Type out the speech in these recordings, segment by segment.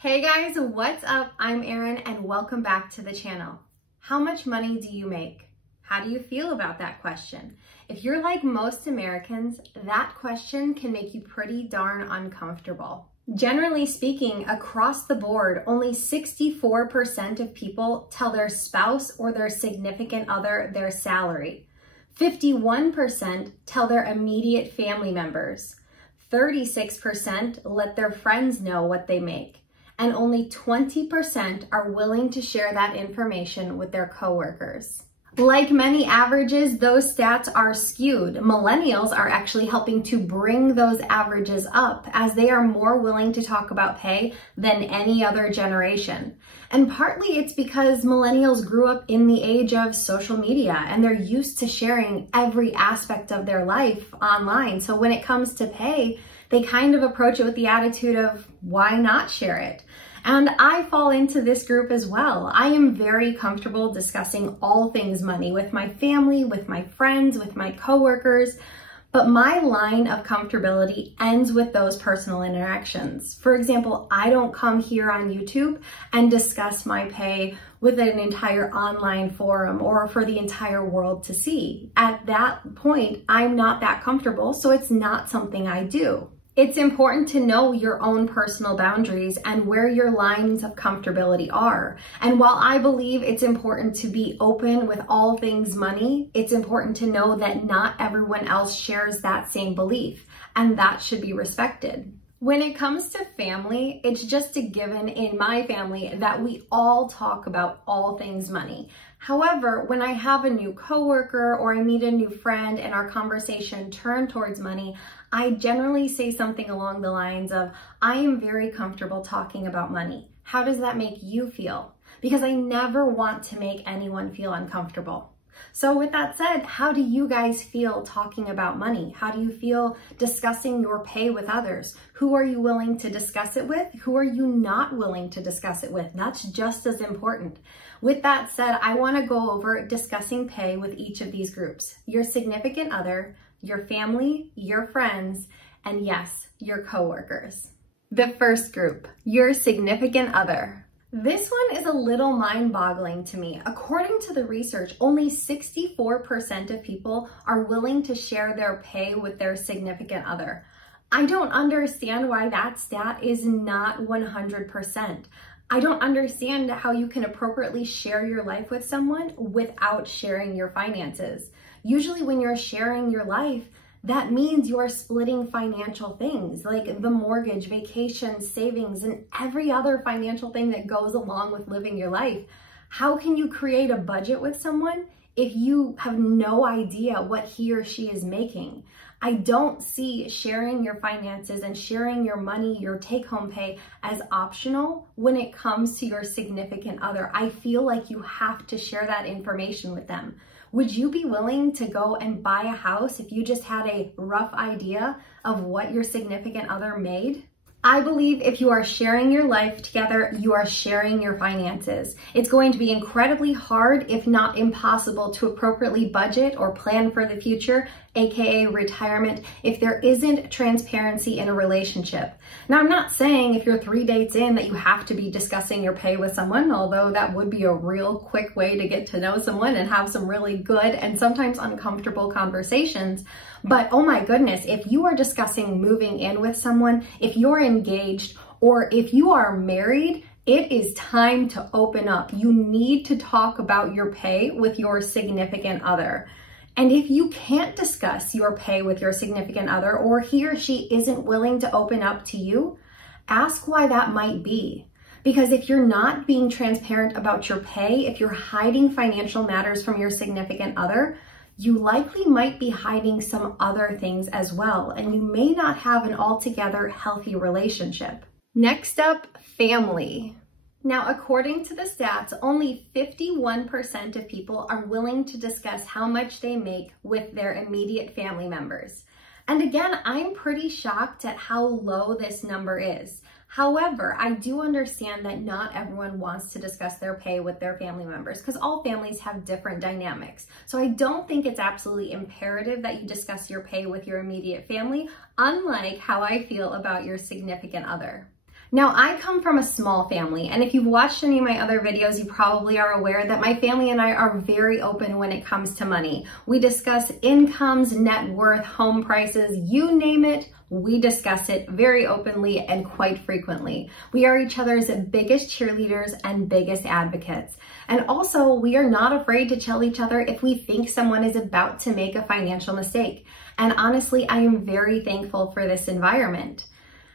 Hey guys, what's up? I'm Erin and welcome back to the channel. How much money do you make? How do you feel about that question? If you're like most Americans, that question can make you pretty darn uncomfortable. Generally speaking, across the board, only 64% of people tell their spouse or their significant other their salary. 51% tell their immediate family members. 36% let their friends know what they make. And only 20% are willing to share that information with their coworkers. Like many averages, those stats are skewed. Millennials are actually helping to bring those averages up as they are more willing to talk about pay than any other generation. And partly it's because millennials grew up in the age of social media and they're used to sharing every aspect of their life online. So when it comes to pay, they kind of approach it with the attitude of, why not share it? And I fall into this group as well. I am very comfortable discussing all things money with my family, with my friends, with my coworkers, but my line of comfortability ends with those personal interactions. For example, I don't come here on YouTube and discuss my pay with an entire online forum or for the entire world to see. At that point, I'm not that comfortable, so it's not something I do. It's important to know your own personal boundaries and where your lines of comfortability are. And while I believe it's important to be open with all things money, it's important to know that not everyone else shares that same belief, and that should be respected. When it comes to family, it's just a given in my family that we all talk about all things money. However, when I have a new coworker or I meet a new friend and our conversation turns towards money, I generally say something along the lines of, I am very comfortable talking about money. How does that make you feel? Because I never want to make anyone feel uncomfortable. So with that said, how do you guys feel talking about money? How do you feel discussing your pay with others? Who are you willing to discuss it with? Who are you not willing to discuss it with? That's just as important. With that said, I want to go over discussing pay with each of these groups: your significant other, your family, your friends, and yes, your coworkers. The first group, your significant other. This one is a little mind-boggling to me. According to the research, only 64% of people are willing to share their pay with their significant other. I don't understand why that stat is not 100%. I don't understand how you can appropriately share your life with someone without sharing your finances. Usually when you're sharing your life, that means you're splitting financial things like the mortgage, vacation, savings, and every other financial thing that goes along with living your life. How can you create a budget with someone if you have no idea what he or she is making? I don't see sharing your finances and sharing your money, your take-home pay, as optional when it comes to your significant other. I feel like you have to share that information with them. Would you be willing to go and buy a house if you just had a rough idea of what your significant other made? I believe if you are sharing your life together, you are sharing your finances. It's going to be incredibly hard, if not impossible, to appropriately budget or plan for the future, aka retirement, if there isn't transparency in a relationship. Now, I'm not saying if you're 3 dates in that you have to be discussing your pay with someone, although that would be a real quick way to get to know someone and have some really good and sometimes uncomfortable conversations. But oh my goodness, if you are discussing moving in with someone, if you're engaged, or if you are married, it is time to open up. You need to talk about your pay with your significant other. And if you can't discuss your pay with your significant other, or he or she isn't willing to open up to you, ask why that might be. Because if you're not being transparent about your pay, if you're hiding financial matters from your significant other, you likely might be hiding some other things as well, and you may not have an altogether healthy relationship. Next up, family. Now, according to the stats, only 51% of people are willing to discuss how much they make with their immediate family members. And again, I'm pretty shocked at how low this number is. However, I do understand that not everyone wants to discuss their pay with their family members because all families have different dynamics. So I don't think it's absolutely imperative that you discuss your pay with your immediate family, unlike how I feel about your significant other. Now, I come from a small family, and if you've watched any of my other videos, you probably are aware that my family and I are very open when it comes to money. We discuss incomes, net worth, home prices, you name it, we discuss it very openly and quite frequently. We are each other's biggest cheerleaders and biggest advocates. And also, we are not afraid to tell each other if we think someone is about to make a financial mistake. And honestly, I am very thankful for this environment.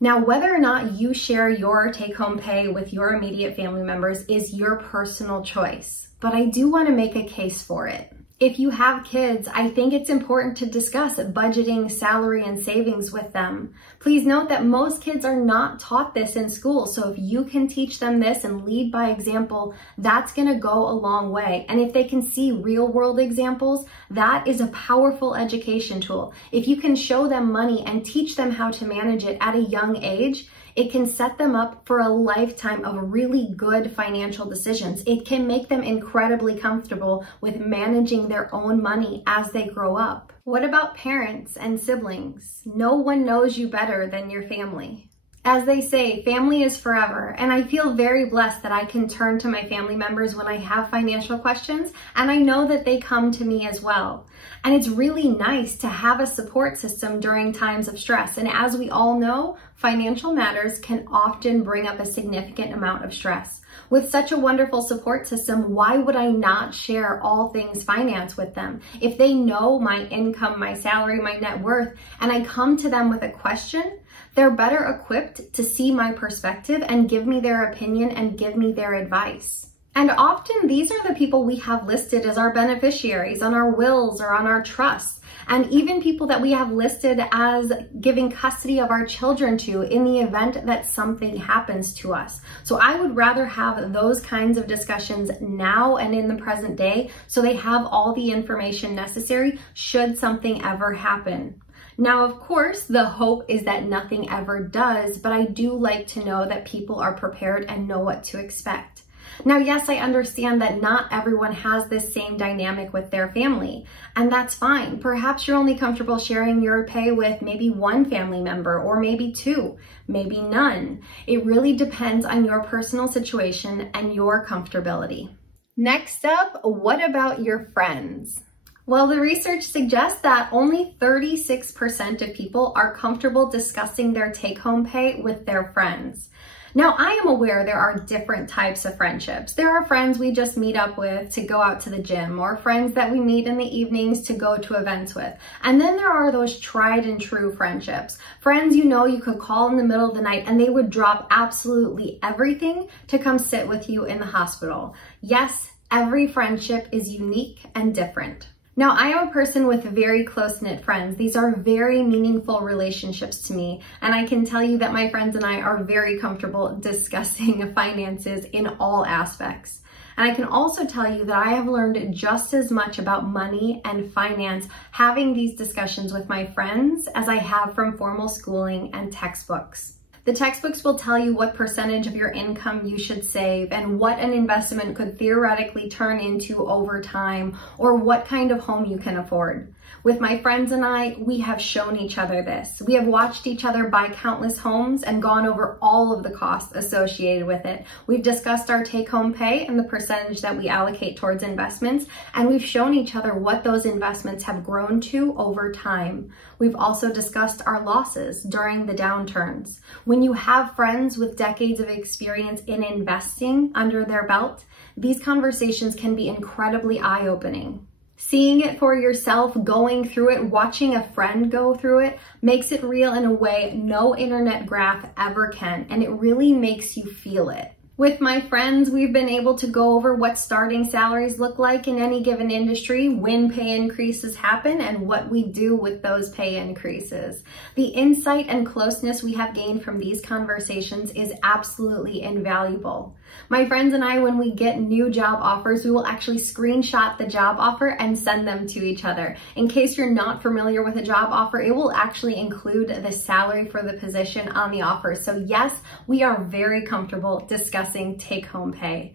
Now, whether or not you share your take-home pay with your immediate family members is your personal choice, but I do want to make a case for it. If you have kids, I think it's important to discuss budgeting, salary, and savings with them. Please note that most kids are not taught this in school, so if you can teach them this and lead by example, that's going to go a long way. And if they can see real-world examples, that is a powerful education tool. If you can show them money and teach them how to manage it at a young age, it can set them up for a lifetime of really good financial decisions. It can make them incredibly comfortable with managing their own money as they grow up. What about parents and siblings? No one knows you better than your family. As they say, family is forever, and I feel very blessed that I can turn to my family members when I have financial questions, and I know that they come to me as well. And it's really nice to have a support system during times of stress. And as we all know, financial matters can often bring up a significant amount of stress. With such a wonderful support system, why would I not share all things finance with them? If they know my income, my salary, my net worth, and I come to them with a question, they're better equipped to see my perspective and give me their opinion and give me their advice. And often these are the people we have listed as our beneficiaries on our wills or on our trusts, and even people that we have listed as giving custody of our children to in the event that something happens to us. So I would rather have those kinds of discussions now and in the present day so they have all the information necessary should something ever happen. Now, of course, the hope is that nothing ever does, but I do like to know that people are prepared and know what to expect. Now, yes, I understand that not everyone has this same dynamic with their family, and that's fine. Perhaps you're only comfortable sharing your pay with maybe one family member, or maybe two, maybe none. It really depends on your personal situation and your comfortability. Next up, what about your friends? Well, the research suggests that only 36% of people are comfortable discussing their take-home pay with their friends. Now, I am aware there are different types of friendships. There are friends we just meet up with to go out to the gym, or friends that we meet in the evenings to go to events with. And then there are those tried and true friendships. Friends you know you could call in the middle of the night and they would drop absolutely everything to come sit with you in the hospital. Yes, every friendship is unique and different. Now, I am a person with very close-knit friends. These are very meaningful relationships to me, and I can tell you that my friends and I are very comfortable discussing finances in all aspects. And I can also tell you that I have learned just as much about money and finance having these discussions with my friends as I have from formal schooling and textbooks. The textbooks will tell you what percentage of your income you should save and what an investment could theoretically turn into over time, or what kind of home you can afford. With my friends and I, we have shown each other this. We have watched each other buy countless homes and gone over all of the costs associated with it. We've discussed our take-home pay and the percentage that we allocate towards investments, and we've shown each other what those investments have grown to over time. We've also discussed our losses during the downturns. When you have friends with decades of experience in investing under their belt, these conversations can be incredibly eye-opening. Seeing it for yourself, going through it, watching a friend go through it, makes it real in a way no internet graph ever can, and it really makes you feel it. With my friends, we've been able to go over what starting salaries look like in any given industry, when pay increases happen, and what we do with those pay increases. The insight and closeness we have gained from these conversations is absolutely invaluable. My friends and I, when we get new job offers, we will actually screenshot the job offer and send them to each other. In case you're not familiar with a job offer, it will actually include the salary for the position on the offer. So yes, we are very comfortable discussing take-home pay.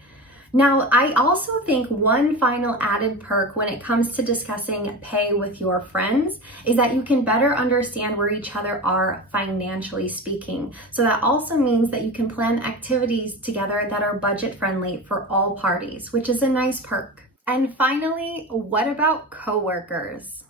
Now, I also think one final added perk when it comes to discussing pay with your friends is that you can better understand where each other are financially speaking. So that also means that you can plan activities together that are budget friendly for all parties, which is a nice perk. And finally, what about coworkers?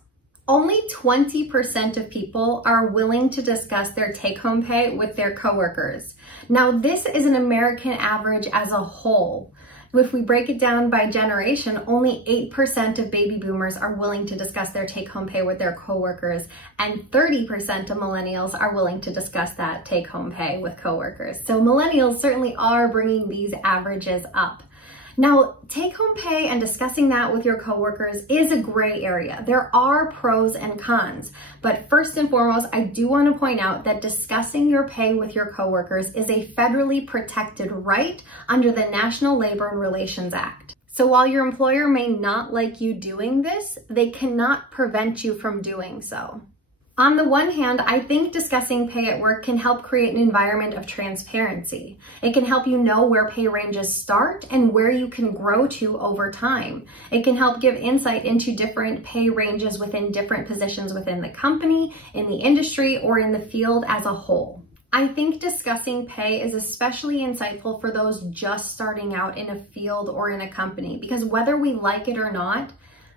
Only 20% of people are willing to discuss their take-home pay with their coworkers. Now, this is an American average as a whole. If we break it down by generation, only 8% of baby boomers are willing to discuss their take-home pay with their coworkers, and 30% of millennials are willing to discuss that take-home pay with coworkers. So millennials certainly are bringing these averages up. Now, take-home pay and discussing that with your coworkers is a gray area. There are pros and cons, but first and foremost, I do want to point out that discussing your pay with your coworkers is a federally protected right under the National Labor and Relations Act. So while your employer may not like you doing this, they cannot prevent you from doing so. On the one hand, I think discussing pay at work can help create an environment of transparency. It can help you know where pay ranges start and where you can grow to over time. It can help give insight into different pay ranges within different positions within the company, in the industry, or in the field as a whole. I think discussing pay is especially insightful for those just starting out in a field or in a company, because whether we like it or not,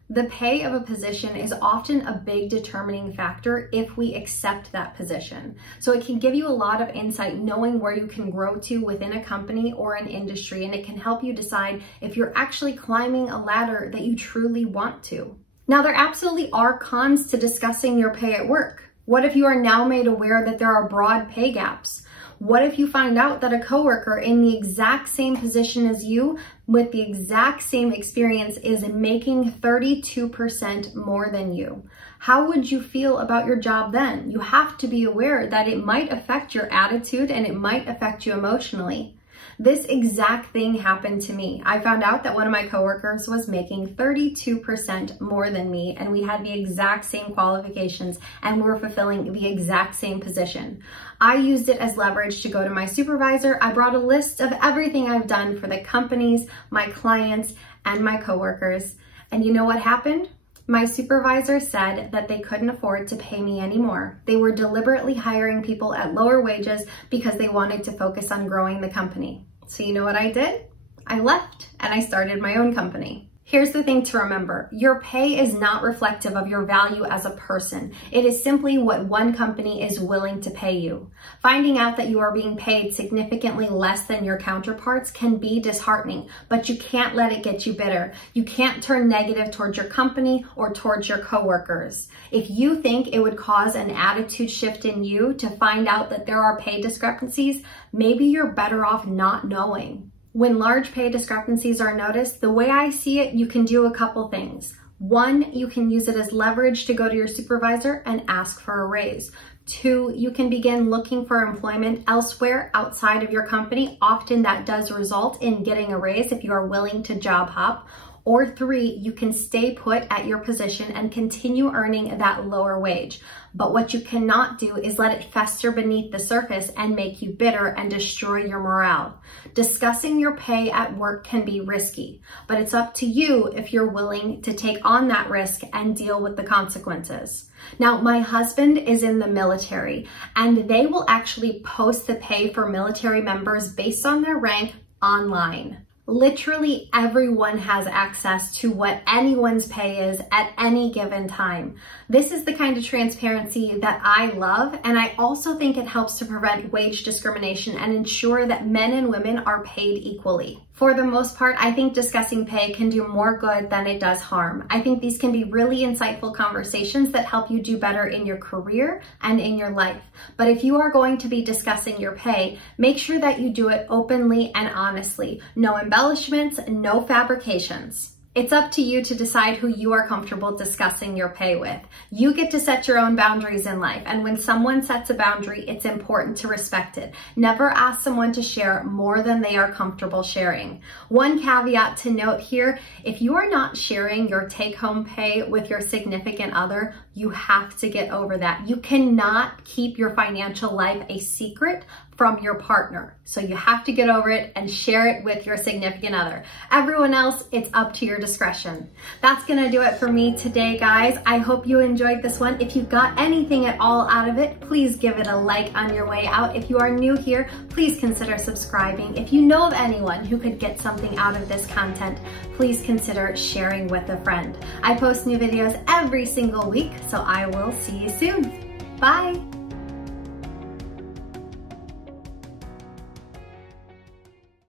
the pay of a position is often a big determining factor if we accept that position. So it can give you a lot of insight knowing where you can grow to within a company or an industry, and it can help you decide if you're actually climbing a ladder that you truly want to. Now, there absolutely are cons to discussing your pay at work. What if you are now made aware that there are broad pay gaps? What if you find out that a coworker in the exact same position as you with the exact same experience is making 32% more than you? How would you feel about your job then? You have to be aware that it might affect your attitude and it might affect you emotionally. This exact thing happened to me. I found out that one of my coworkers was making 32% more than me, and we had the exact same qualifications and we were fulfilling the exact same position. I used it as leverage to go to my supervisor. I brought a list of everything I've done for the companies, my clients, and my coworkers. And you know what happened? My supervisor said that they couldn't afford to pay me anymore. They were deliberately hiring people at lower wages because they wanted to focus on growing the company. So you know what I did? I left and I started my own company. Here's the thing to remember. Your pay is not reflective of your value as a person. It is simply what one company is willing to pay you. Finding out that you are being paid significantly less than your counterparts can be disheartening, but you can't let it get you bitter. You can't turn negative towards your company or towards your coworkers. If you think it would cause an attitude shift in you to find out that there are pay discrepancies, maybe you're better off not knowing. When large pay discrepancies are noticed, the way I see it, you can do a couple things. One, you can use it as leverage to go to your supervisor and ask for a raise. Two, you can begin looking for employment elsewhere outside of your company. Often that does result in getting a raise if you are willing to job hop. Or three, you can stay put at your position and continue earning that lower wage. But what you cannot do is let it fester beneath the surface and make you bitter and destroy your morale. Discussing your pay at work can be risky, but it's up to you if you're willing to take on that risk and deal with the consequences. Now, my husband is in the military, and they will actually post the pay for military members based on their rank online. Literally everyone has access to what anyone's pay is at any given time. This is the kind of transparency that I love, and I also think it helps to prevent wage discrimination and ensure that men and women are paid equally. For the most part, I think discussing pay can do more good than it does harm. I think these can be really insightful conversations that help you do better in your career and in your life. But if you are going to be discussing your pay, make sure that you do it openly and honestly. No embellishments, no fabrications. It's up to you to decide who you are comfortable discussing your pay with. You get to set your own boundaries in life, and when someone sets a boundary, it's important to respect it. Never ask someone to share more than they are comfortable sharing. One caveat to note here, if you are not sharing your take-home pay with your significant other, You have to get over that. You cannot keep your financial life a secret from your partner. So you have to get over it and share it with your significant other. Everyone else, it's up to your discretion. That's gonna do it for me today, guys. I hope you enjoyed this one. If you got anything at all out of it, please give it a like on your way out. If you are new here, please consider subscribing. If you know of anyone who could get something out of this content, please consider sharing with a friend. I post new videos every single week, so I will see you soon. Bye.